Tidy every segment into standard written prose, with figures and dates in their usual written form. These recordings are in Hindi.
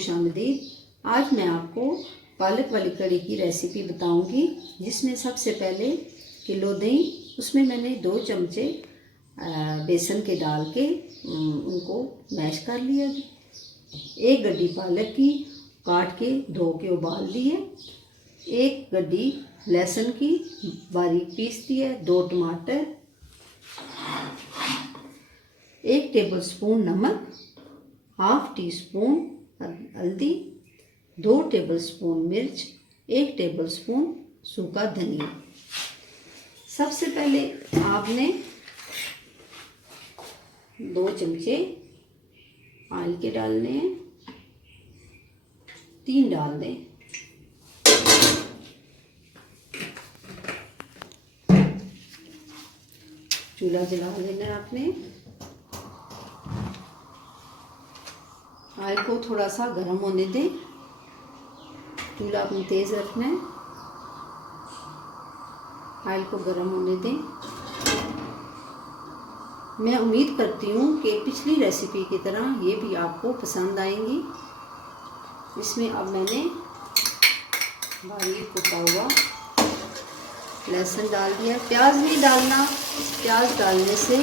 खुशामदीद। आज मैं आपको पालक वाली कड़ी की रेसिपी बताऊंगी, जिसमें सबसे पहले किलो दही, उसमें मैंने 2 चमचे बेसन के डाल के उनको मैश कर लिया। 1 गड्डी पालक की काट के धो के उबाल ली है। 1 गड्डी लहसुन की बारीक पीस दी है। 2 टमाटर, 1 टेबलस्पून नमक, हाफ टी स्पून हल्दी, 2 टेबलस्पून मिर्च, 1 टेबलस्पून सूखा धनिया। सबसे पहले आपने 2 चमचे ऑयल के डालने हैं, 3 डाल दें। चूल्हा जला लेना है आपने। ऑयल को थोड़ा सा गर्म होने दें। चूल्हा अपने तेज़ रखना है। ऑयल को गर्म होने दें। मैं उम्मीद करती हूँ कि पिछली रेसिपी की तरह ये भी आपको पसंद आएंगी। इसमें अब मैंने बारीक कुटा हुआ लहसुन डाल दिया। प्याज नहीं डालना, प्याज डालने से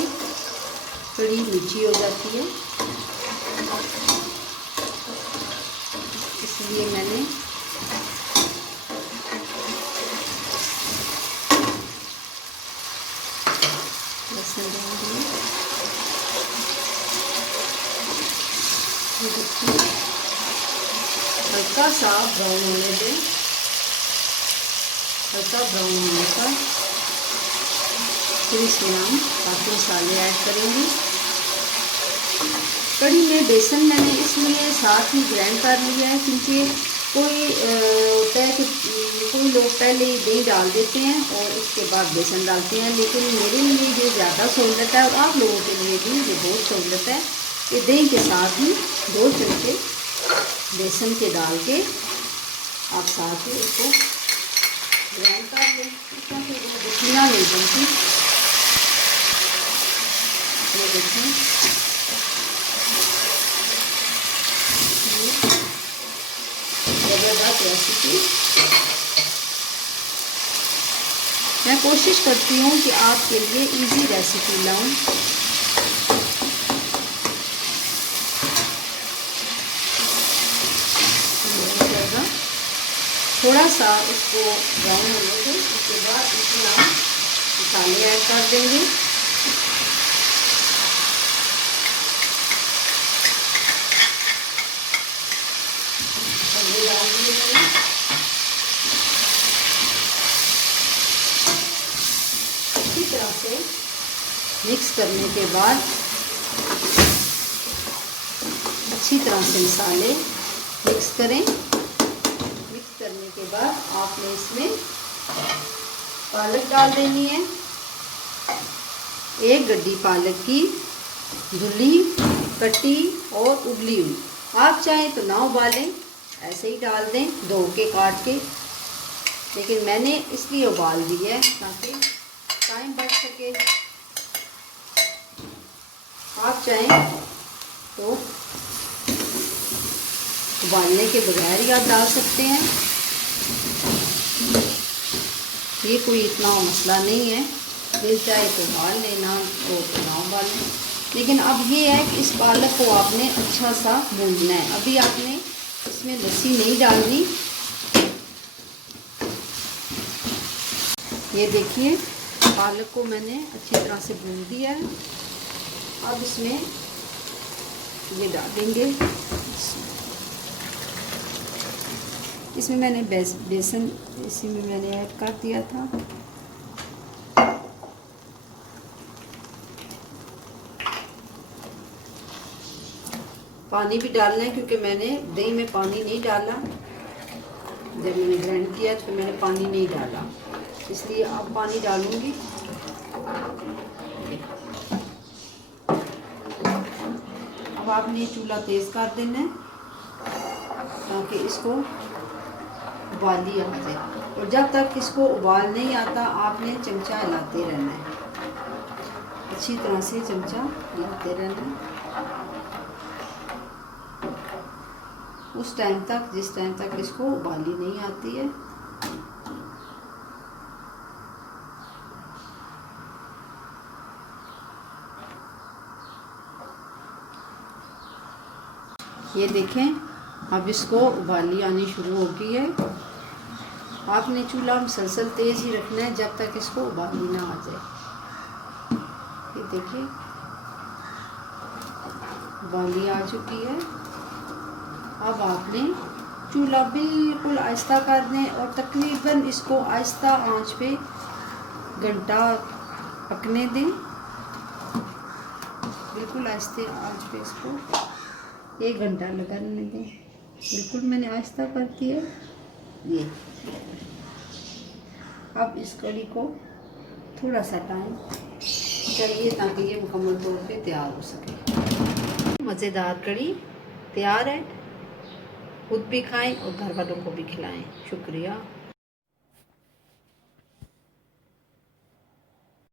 कड़ी मीठी हो जाती है, इसलिए मैंने लहसुन डाल दिया। हल्का सा ब्राउन होने दें। हल्का ब्राउन होने पर फिर इसमें हम बाकी मसाले ऐड करेंगे। कड़ी में बेसन मैंने इसलिए साथ ही ग्राइंड कर लिया है, क्योंकि कोई होता है कि कोई लोग पहले ही दही डाल देते हैं और उसके बाद बेसन डालते हैं, लेकिन मेरे लिए ये ज़्यादा सहूलत है और आप लोगों के लिए भी ये बहुत सहूलत है कि दही के साथ ही 2 चमचे बेसन के डाल के आप साथ ही उसको ग्राइंड कर लें, क्योंकि वो गुठलियाँ नहीं बनती। ये देखिए, ज़बरदस्त रेसिपी। मैं कोशिश करती हूँ कि आपके लिए इजी रेसिपी लाऊं। थोड़ा सा इसको ब्राउन होने के उसके बाद इसमें हम मसाले ऐड कर देंगे। हल्दी डाल दिए मैंने। इसी तरह से मिक्स करने के बाद अच्छी तरह से मसाले मिक्स करें। करने के बाद आपने इसमें पालक डाल देनी है। 1 गड्डी पालक की धुली, कटी और उबली हुई। आप चाहें तो ना उबालें, ऐसे ही डाल दें धो के काट के, लेकिन मैंने इसलिए उबाल दी है ताकि टाइम बच सके। आप चाहें तो उबालने के बगैर ही आप डाल सकते हैं, ये कोई इतना मसला नहीं है। दिल चाहे तो उबाल लेना, तो ना उबालें। लेकिन अब ये है कि इस पालक को आपने अच्छा सा भूनना है। अभी आपने इसमें लस्सी नहीं डालनी। ये देखिए, पालक को मैंने अच्छी तरह से भून दिया है। अब इसमें ये डालेंगे। इसमें मैंने बेसन इसी में मैंने ऐड कर दिया था। पानी भी डालना है, क्योंकि मैंने दही में पानी नहीं डाला। जब मैंने ग्राइंड किया तो मैंने पानी नहीं डाला, इसलिए अब पानी डालूंगी। अब आपने चूल्हा तेज़ कर देना है ताकि इसको उबाली आ जाए, और जब तक इसको उबाल नहीं आता आपने चमचा हिलाते रहना है। अच्छी तरह से चमचा हिलाते रहना है। उस टाइम तक, जिस टाइम तक इसको उबाली नहीं आती है। ये देखें, अब इसको उबाली आनी शुरू हो गई है। आपने चूल्हा मुसलसल तेज़ ही रखना है जब तक इसको उबाली ना आ जाए। ये देखिए उबाली आ चुकी है। अब आपने चूल्हा बिल्कुल आहिस्ता कर दें और तकरीबन इसको आहिस्ता आंच पे घंटा पकने दें। बिल्कुल आहिस्ते आंच पे इसको 1 घंटा लगाने दें। बिल्कुल मैंने आहिस्ता कर दिया। ये अब इस कड़ी को थोड़ा सा टाइम चाहिए ताकि ये मुकम्मल तौर पे तैयार हो सके। मज़ेदार कड़ी तैयार है। खुद भी खाएं और घर वालों को भी खिलाएं। शुक्रिया।